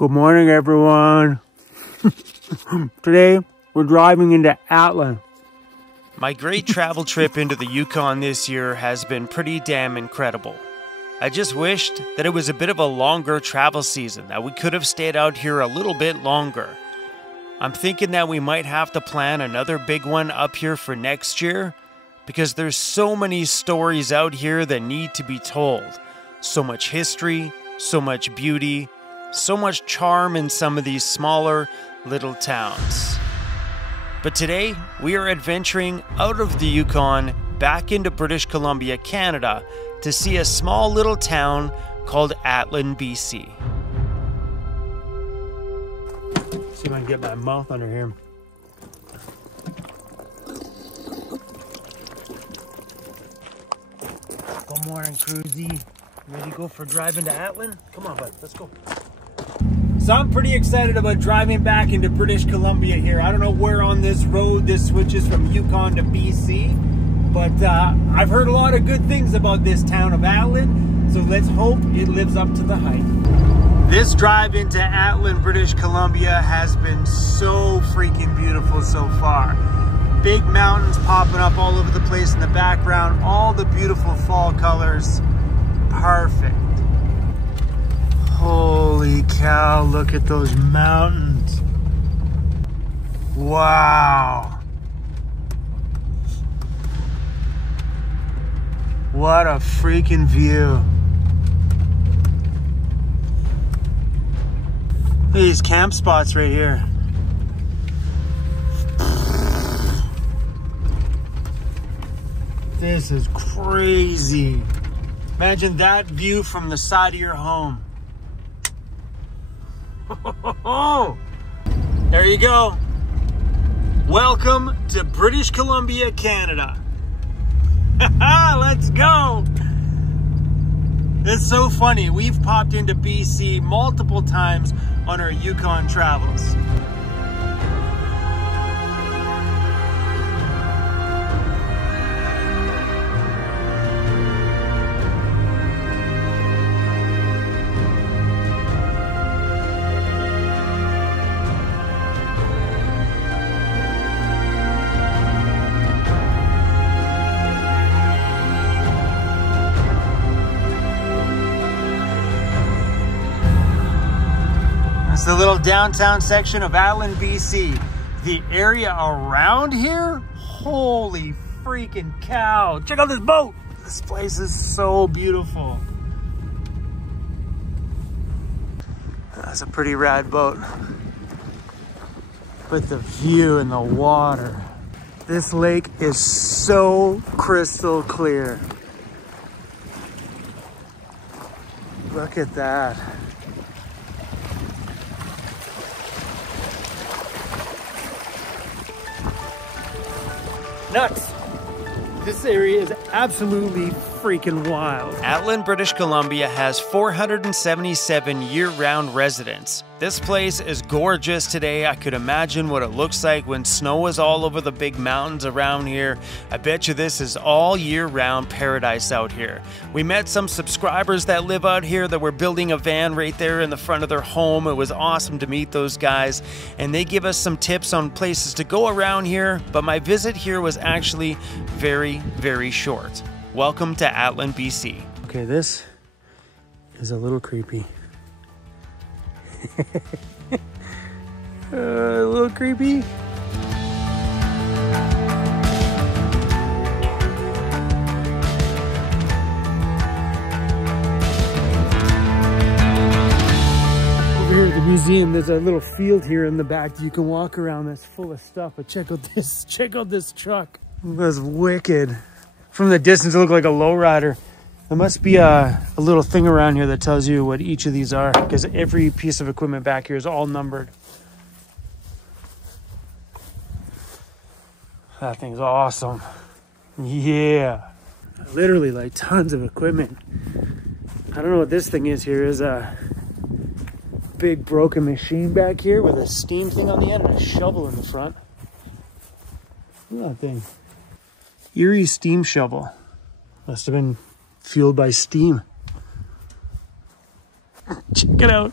Good morning, everyone. Today, we're driving into Atlin. My great travel trip into the Yukon this year has been pretty damn incredible. I just wished that it was a bit of a longer travel season, that we could have stayed out here a little bit longer. I'm thinking that we might have to plan another big one up here for next year, because there's so many stories out here that need to be told. So much history, so much beauty, so much charm in some of these smaller little towns. But today, we are adventuring out of the Yukon back into British Columbia, Canada, to see a small little town called Atlin, BC. See if I can get my mouth under here. Good morning, Cruzy. Ready to go for driving to Atlin? Come on, bud, let's go. So I'm pretty excited about driving back into British Columbia here. I don't know where on this road this switches from Yukon to BC, but I've heard a lot of good things about this town of Atlin, so let's hope it lives up to the hype. This drive into Atlin, British Columbia has been so freaking beautiful so far. Big mountains popping up all over the place in the background, all the beautiful fall colors. Perfect. Holy cow, look at those mountains. Wow. What a freaking view. Look at these camp spots right here. This is crazy. Imagine that view from the side of your home. There you go. Welcome to British Columbia, Canada. Let's go. It's so funny. We've popped into BC multiple times on our Yukon travels. It's the little downtown section of Atlin, BC. The area around here, holy freaking cow. Check out this boat. This place is so beautiful. That's a pretty rad boat. But the view and the water. This lake is so crystal clear. Look at that. Nuts. This area is absolutely freaking wild. Atlin, British Columbia has 477 year-round residents. This place is gorgeous today. I could imagine what it looks like when snow is all over the big mountains around here. I bet you this is all year-round paradise out here. We met some subscribers that live out here that were building a van right there in the front of their home. It was awesome to meet those guys, and they give us some tips on places to go around here, but my visit here was actually very, very short. Welcome to Atlin, BC. Okay, this is a little creepy. A little creepy. Over here at the museum, there's a little field here in the back that you can walk around that's full of stuff. But check out this truck. That's wicked. From the distance, it looked like a lowrider. There must be a little thing around here that tells you what each of these are, because every piece of equipment back here is all numbered. That thing's awesome. Yeah. Literally like tons of equipment. I don't know what this thing is here. Is a big broken machine back here with a steam thing on the end and a shovel in the front. Look at that thing. Erie steam shovel. Must have been fueled by steam. Check it out.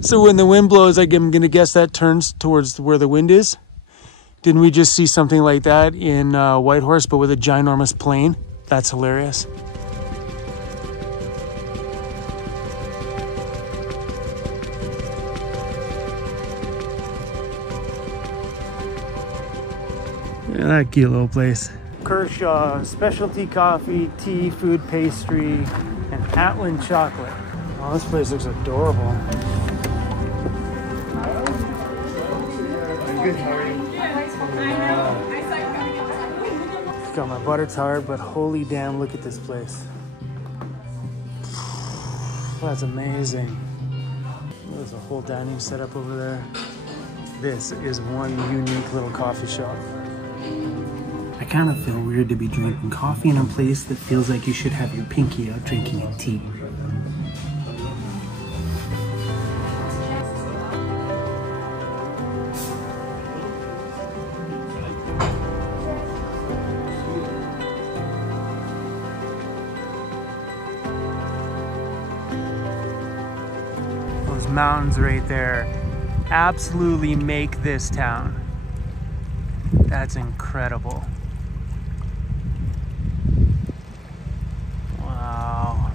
So when the wind blows, I'm gonna guess that turns towards where the wind is. Didn't we just see something like that in Whitehorse, but with a ginormous plane? That's hilarious. Yeah, that cute little place. Kershaw, specialty coffee, tea, food, pastry, and Atlan chocolate. Oh, this place looks adorable. Got my butter tart, but holy damn, look at this place. That's amazing. There's a whole dining setup over there. This is one unique little coffee shop. I kind of feel weird to be drinking coffee in a place that feels like you should have your pinky out drinking a tea. Those mountains right there absolutely make this town. That's incredible. Wow.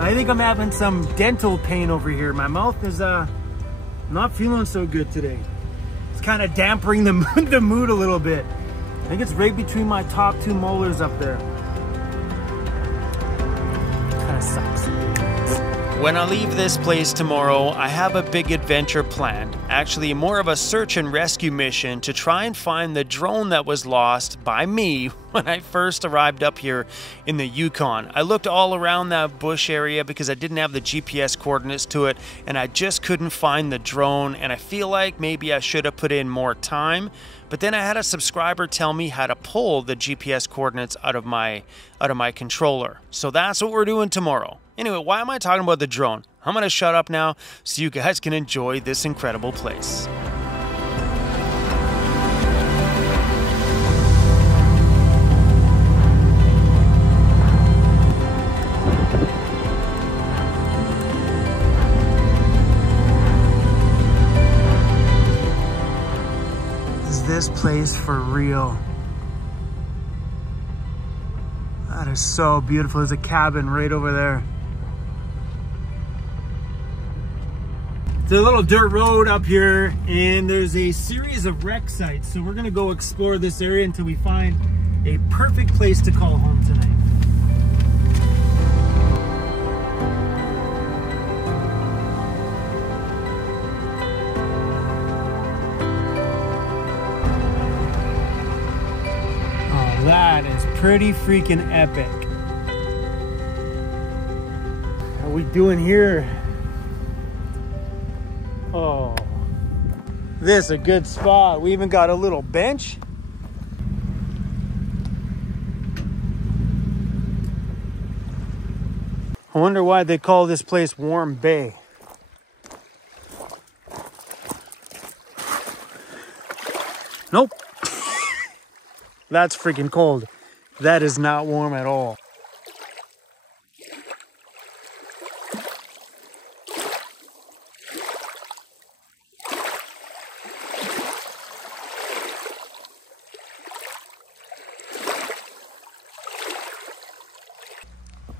I think I'm having some dental pain over here. My mouth is not feeling so good today. It's kind of dampering the mood a little bit. I think it's right between my top two molars up there. Kind of sucks. When I leave this place tomorrow, I have a big adventure planned. Actually, more of a search and rescue mission to try and find the drone that was lost by me when I first arrived up here in the Yukon. I looked all around that bush area because I didn't have the GPS coordinates to it, and I just couldn't find the drone, and I feel like maybe I should have put in more time. But then I had a subscriber tell me how to pull the GPS coordinates out of my controller. So that's what we're doing tomorrow. Anyway, why am I talking about the drone? I'm gonna shut up now so you guys can enjoy this incredible place. Is this place for real? That is so beautiful. There's a cabin right over there. There's a little dirt road up here, and there's a series of wreck sites. So we're gonna go explore this area until we find a perfect place to call home tonight. Oh, that is pretty freaking epic. What are we doing here? Oh, this is a good spot. We even got a little bench. I wonder why they call this place Warm Bay. Nope. That's freaking cold. That is not warm at all.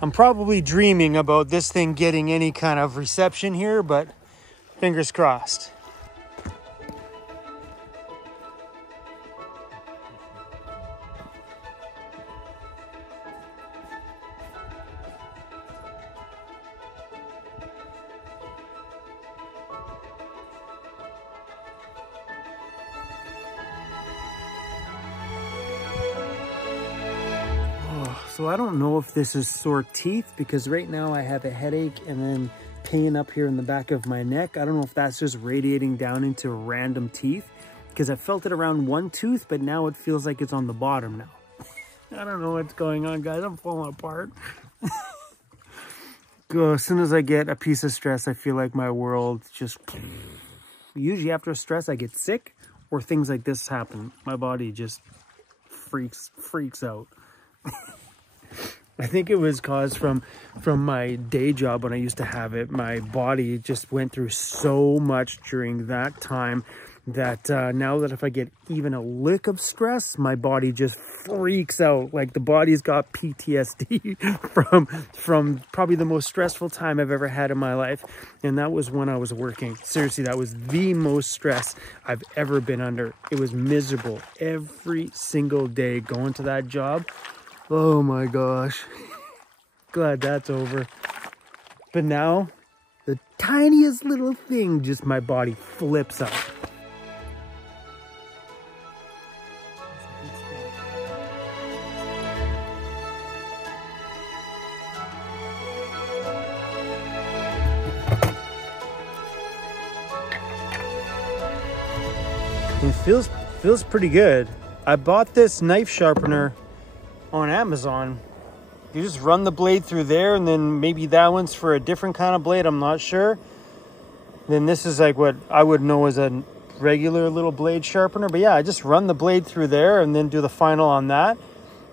I'm probably dreaming about this thing getting any kind of reception here, but fingers crossed. So I don't know if this is sore teeth, because right now I have a headache and then pain up here in the back of my neck. I don't know if that's just radiating down into random teeth, because I felt it around one tooth, but now it feels like it's on the bottom now. I don't know what's going on, guys. I'm falling apart. As soon as I get a piece of stress, I feel like my world just... Usually after stress, I get sick or things like this happen. My body just freaks out. I think it was caused from my day job when I used to have it. My body just went through so much during that time that now that if I get even a lick of stress, my body just freaks out. Like the body's got PTSD from probably the most stressful time I've ever had in my life. And that was when I was working. Seriously, that was the most stress I've ever been under. It was miserable every single day going to that job. Oh my gosh. Glad that's over. But now, the tiniest little thing, just my body flips out. It feels pretty good. I bought this knife sharpener on Amazon. You just run the blade through there, and then maybe that one's for a different kind of blade, I'm not sure. Then this is like what I would know as a regular little blade sharpener. But yeah, I just run the blade through there and then do the final on that.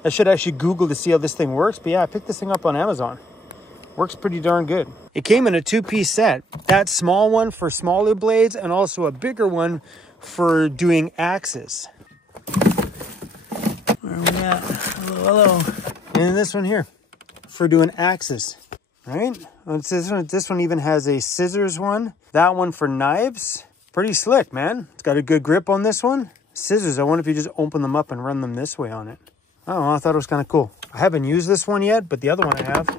I should actually Google to see how this thing works. But yeah, I picked this thing up on Amazon. Works pretty darn good. It came in a 2-piece set. That small one for smaller blades and also a bigger one for doing axes. Where are we at? Hello. And then this one here for doing axes, right? This one even has a scissors one. That one for knives. Pretty slick, man. It's got a good grip on this one. Scissors, I wonder if you just open them up and run them this way on it. Oh, I thought it was kind of cool. I haven't used this one yet, but the other one I have.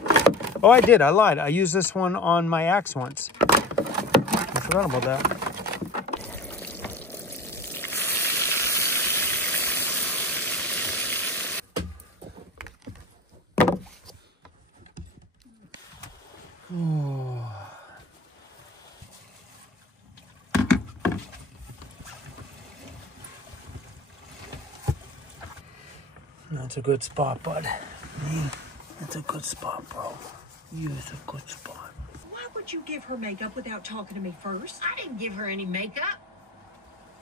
Oh, I did. I lied. I used this one on my axe once. I forgot about that. That's a good spot, bud. That's a good spot, bro. It's a good spot. Why would you give her makeup without talking to me first? I didn't give her any makeup.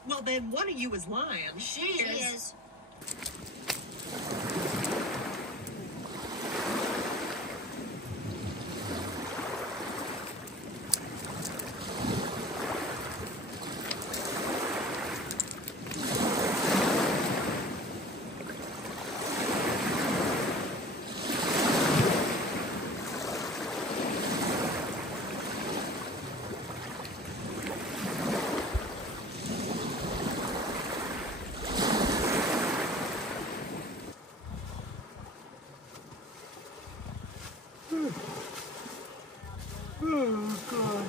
Well, then one of you is lying. She is. Oh, God.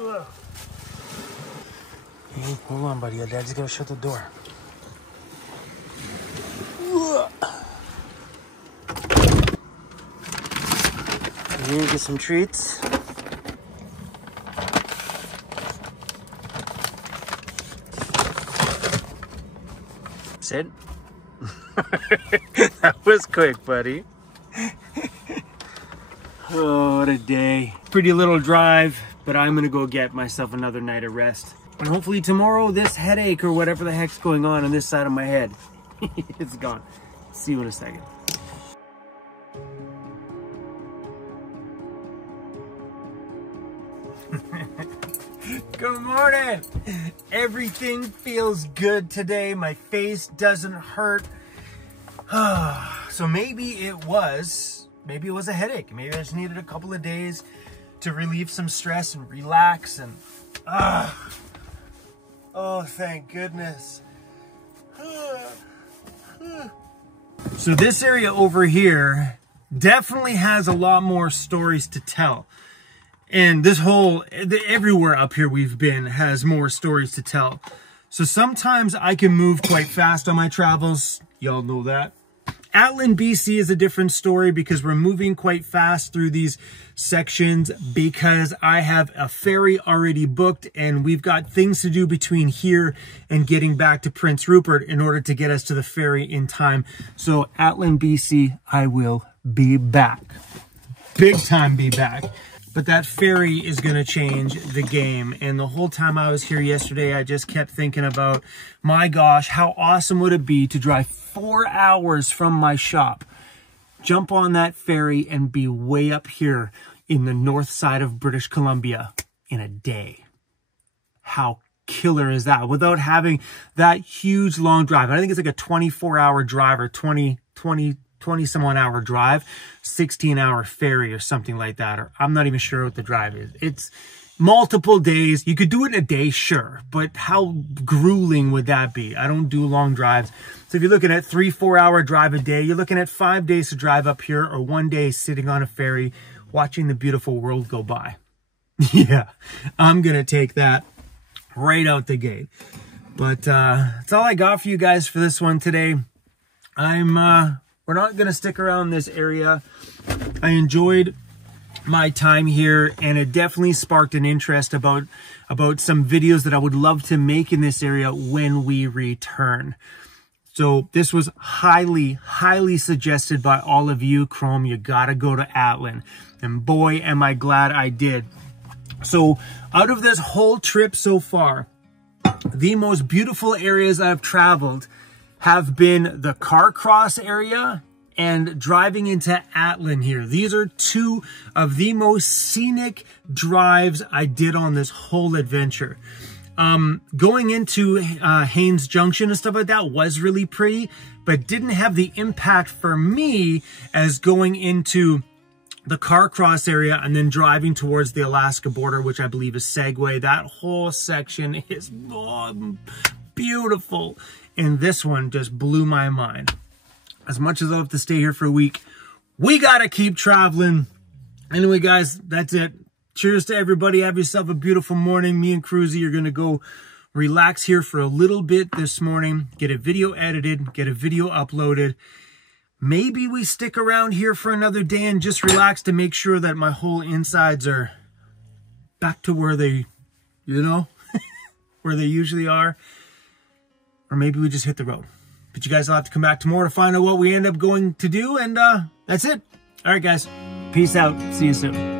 Ugh. Hey, hold on, buddy. Your dad's gonna shut the door. Here, get some treats. Sit. That was quick, buddy. Oh, what a day. Pretty little drive, but I'm gonna go get myself another night of rest. And hopefully tomorrow, this headache or whatever the heck's going on this side of my head, it's gone. See you in a second. Good morning. Everything feels good today. My face doesn't hurt. So maybe it was a headache. Maybe I just needed a couple of days to relieve some stress and relax and oh, thank goodness. So this area over here definitely has a lot more stories to tell. And this everywhere up here we've been has more stories to tell. So sometimes I can move quite fast on my travels. Y'all know that. Atlin, BC is a different story because we're moving quite fast through these sections because I have a ferry already booked and we've got things to do between here and getting back to Prince Rupert in order to get us to the ferry in time. So Atlin, BC, I will be back. big time be back. But that ferry is going to change the game. And the whole time I was here yesterday, I just kept thinking about, my gosh, how awesome would it be to drive 4 hours from my shop, jump on that ferry, and be way up here in the north side of British Columbia in a day. How killer is that? Without having that huge long drive. I think it's like a 24-hour drive, or 20 some odd hour drive, 16-hour ferry or something like that. Or I'm not even sure what the drive is. It's multiple days. You could do it in a day, sure, but how grueling would that be? I don't do long drives. So if you're looking at 3-4 hour drive a day, you're looking at 5 days to drive up here, or 1 day sitting on a ferry watching the beautiful world go by. Yeah, I'm gonna take that right out the gate. But that's all I got for you guys for this one today. We're not gonna stick around this area. I enjoyed my time here, and it definitely sparked an interest about some videos that I would love to make in this area when we return. So this was highly suggested by all of you. Chrome, you gotta go to Atlin. And boy, am I glad I did. So out of this whole trip so far, the most beautiful areas I've traveled have been the Carcross area and driving into Atlin here. These are two of the most scenic drives I did on this whole adventure. Going into Haines Junction and stuff like that was really pretty, but didn't have the impact for me as going into the Carcross area and then driving towards the Alaska border, which I believe is Segway. That whole section is beautiful. And this one just blew my mind. As much as I love to stay here for a week, we gotta keep traveling. Anyway, guys, that's it. Cheers to everybody. Have yourself a beautiful morning. Me and Cruzy are gonna go relax here for a little bit this morning, get a video edited, get a video uploaded. Maybe we stick around here for another day and just relax to make sure that my whole insides are back to where they, you know, where they usually are. Or maybe we just hit the road. But you guys will have to come back tomorrow to find out what we end up going to do. And that's it. All right, guys. Peace out. See you soon.